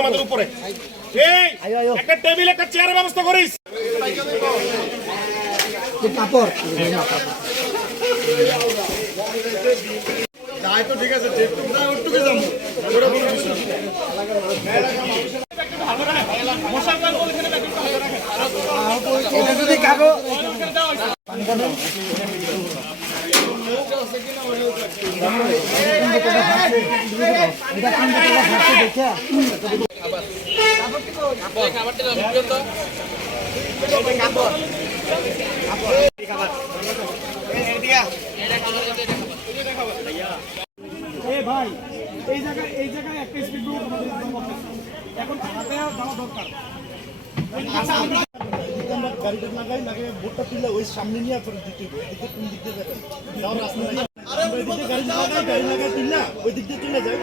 আমাদের উপরে। এই একটা টেবিল একটা চেয়ারের ব্যবস্থা করিস। কাপড়। যদি কাগজ ভাই এই জায়গায় এই জায়গায় একটা স্পিড। এখন থানাতে যাওয়া দরকার গাড়িটা লাগাই লাগাই ভোটটা তুললে ওই সামনে নিয়ে পরে দিতে এদিকে কোন দিক দিয়ে যাবেন যাওয়ার রাস্তা নাই গাড়ি লাগাই গাড়ি লাগাই তুললা ওই দিক দিয়ে তুলে যাই